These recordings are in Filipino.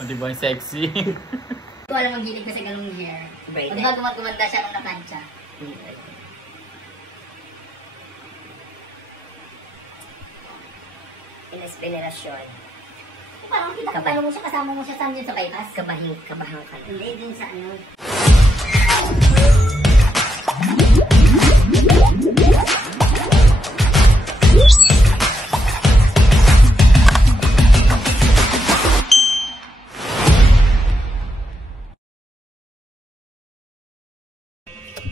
O diba yung sexy? Ito alam ang gilig ko sa ganung hair. O diba gumanda siya nung nakancha? Inspirasyon. Parang kita ko mo siya, kasama mo siya saan yun sa bypass? Kabahang ka. Hindi, dun sa ano.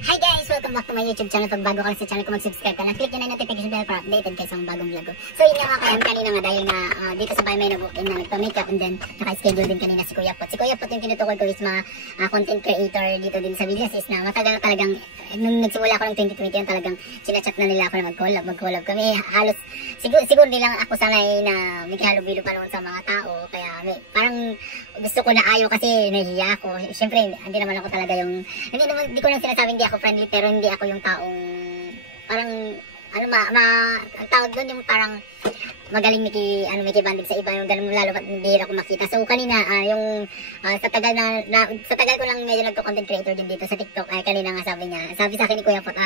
Hi guys! Welcome back to my YouTube channel. Pag bago ka lang sa channel ko, mag-subscribe ka lang. Click nyo na yung notification bell para updated kayo sa mga bagong vlog ko. So yun nga mga kayam, kanina nga dahil na dito sa bahay may nag-walk-in na nagpa-makeup and then naka-schedule din kanina si Kuya Pot. Si Kuya Pot yung tinutukol ko is mga content creator dito din sa Villasis na matagal na talagang, nung nagsimula ako ng 2020 yan talagang sinachat na nila ako na mag-collab kami. Halos, siguro nilang ako sanay na may halubilo pa noon sa mga tao. Kaya parang gusto ko na ayaw kasi nahihiya ako. Siyempre, hindi naman ako talaga yung, hindi ko nang sinasabing hindi ako friendly pero hindi ako yung taong parang ang tawag doon yung parang magaling makibanding sa iba yung ganun lalo pat bihira ko makita. So kanina yung sa tagal ko lang medyo nagko-content creator din dito sa TikTok ay kanina nga sabi sa akin ni Kuya Pot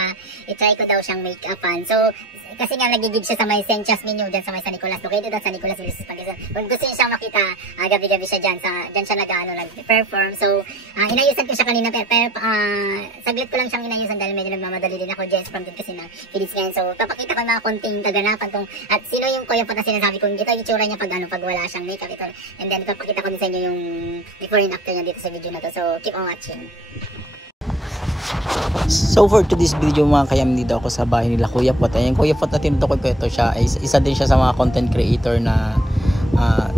i-try ko daw siyang make-upan. So kasi nga nagigig siya sa may St. Jasmine New dyan sa may San Nicolas. Located doon sa Nicolas Villas Pagkasan. Kung gusto niyo siyang makita gabi-gabi siya dyan siya nag-perform. So inayusan ko siya kanina pero saglit ko lang siyang inayusan dahil medyo nagmamadali din ako Jess from din kasi ng Philips ngayon. So papakita ko yung mga konting kaganapan tong at sino yung Kuya Pot na sinasabi ko dito yung itsura niya pag wala siyang makeup ito. And then papakita ko din sa inyo yung before and after niya dito sa video na to. So keep on watching. So for today's video mga kayam, dito ako sa bahay nila Kuya Pot. Ayan, Kuya Pot na tinutukoy ko ito siya. Isa din siya sa mga content creator na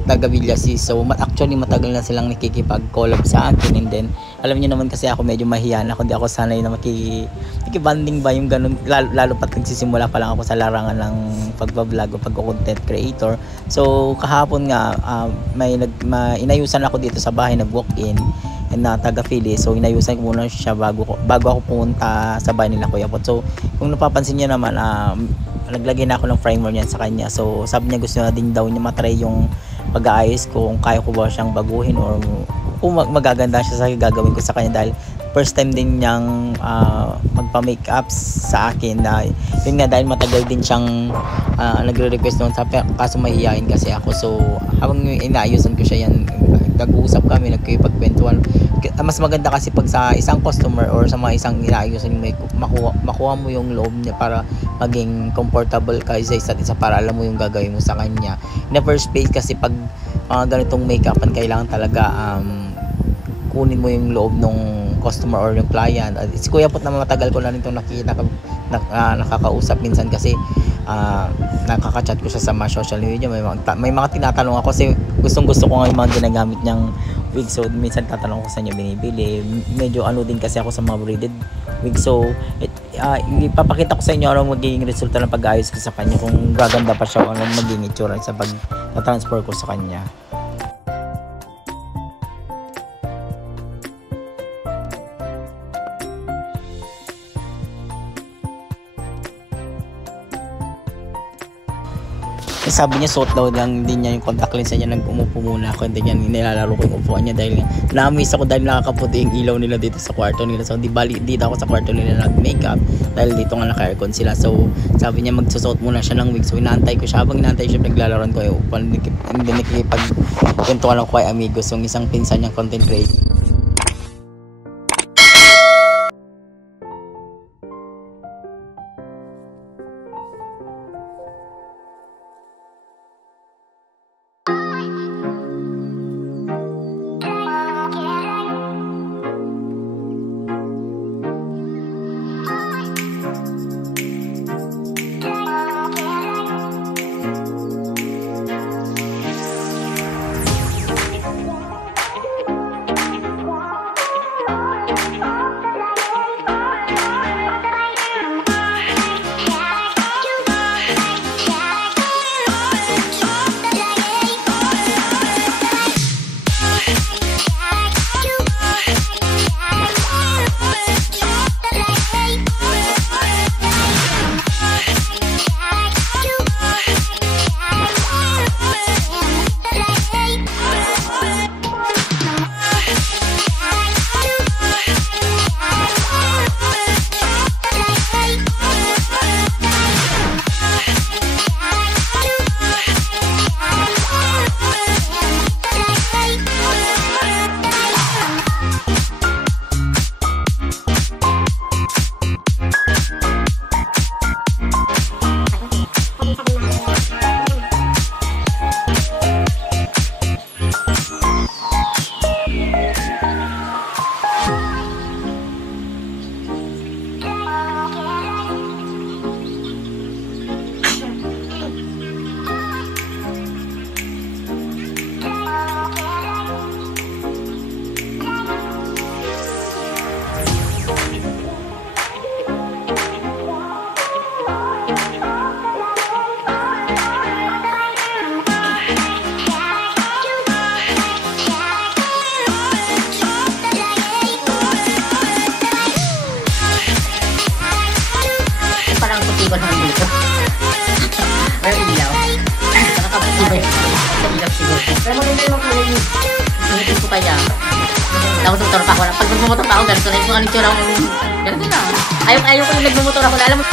taga Villasis. So actually matagal na silang nakikipag-collab sa akin. And then alam niyo naman kasi ako medyo mahiyan ako. Hindi ako sanay na makibanding ba yung ganun. Lalo pat nagsisimula pa lang ako sa larangan ng pagbablog o pag-content creator. So kahapon nga may inayusan ako dito sa bahay, nag-walk-in na taga Philly. So inayusan ko muna siya bago ako pumunta sa bahay nila Kuya Pot. So kung napapansin niyo naman naglagay na ako ng primer niyan sa kanya. So sabi niya gusto na din daw niya matry yung pag-aayos ko kung kaya ko ba siyang baguhin or kung magaganda siya sa gagawin ko sa kanya dahil first time din niyang magpa-makeup sa akin na yun nga dahil matagal din siyang nagre-request noon kaso mahihayin kasi ako. So habang inaayusan ko siya yan nag-uusap kami, nagkipagkwentuhan. Mas maganda kasi pag sa isang customer or sa mga isang inaayusan makuha mo yung loob niya para maging comfortable ka sa isa't isa para alam mo yung gagawin mo sa kanya. In the first place kasi pag ganitong makeupan kailangan talaga kunin mo yung loob ng customer or yung client. Si Kuya Pot naman matagal ko na rin itong nakakausap minsan kasi nakaka-chat ko siya sa mga social media. May mga tinatanong ako kasi gustong-gusto ko nga yung mga ginagamit niyang wig. So minsan tatanong ko sa inyo binibili. Medyo din kasi ako sa mga braided wig. So ipapakita ko sa inyo ano magiging resulta ng pag-ayos ko sa kanya kung gaganda pa siya o ano magiging itsura sa pag-transfer ko sa kanya. Sabi niya suot daw lang din niya yung contact lens niya, nag-umupo muna ako and then yan nilalaro ko yung upuan niya dahil na-miss ako dahil nakakaputi yung ilaw nila dito sa kwarto nila. So di bali dito ako sa kwarto nila nag-makeup dahil dito nga naka-aircon sila. So sabi niya magsusuot muna siya ng wig. So inaantay ko siya, habang inaantay siya naglalaroan ko yung upuan and then nakikipag-kwentuhan ako kay Amigos, yung isang pinsan niyang content creator. Kabilang siguro. Pero maganda yung kulay yung ngipin ko kaya. Tapos motor pa ako. Pag nagmumotor pa ako, ganito na yung anong tsura ko. Ganito na. Ayaw ko yung nagmumotor ako. Alam mo.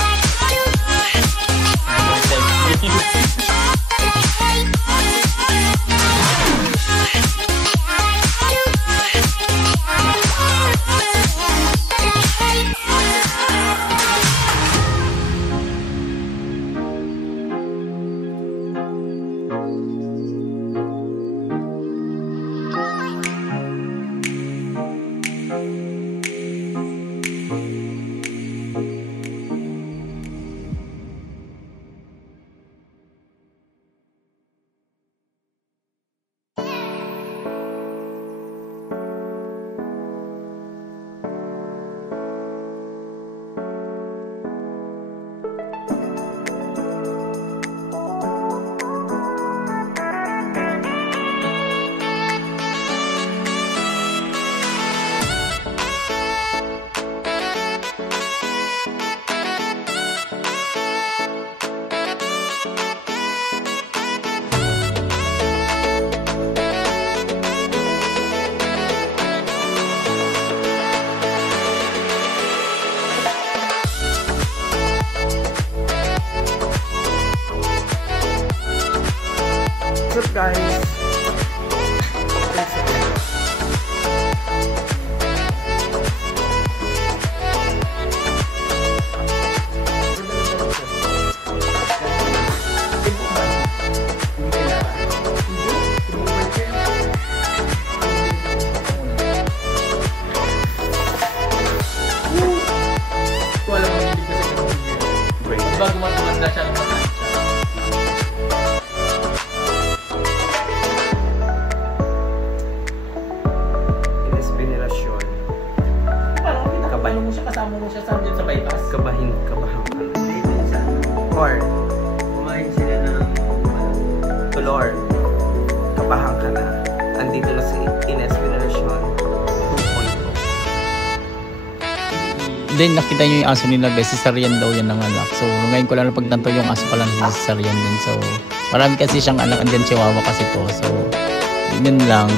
What's up, guys? Bago magumanda siya ng mga Relasyon. parang pinakabahin mo siya, kasama mo siya sa bypass. Kabahan ka na. Or, Kumain sila ng Tulor, kabahan ka na. Andito na si Ines Relasyon 2.0. Then nakita nyo yung aso nila guys, si Sarian daw yan ng anak. So ngayon ko lang napagtanto yung aso pala si Sarian din. So marami kasi siyang anak and then chihuahua kasi to. So yun lang.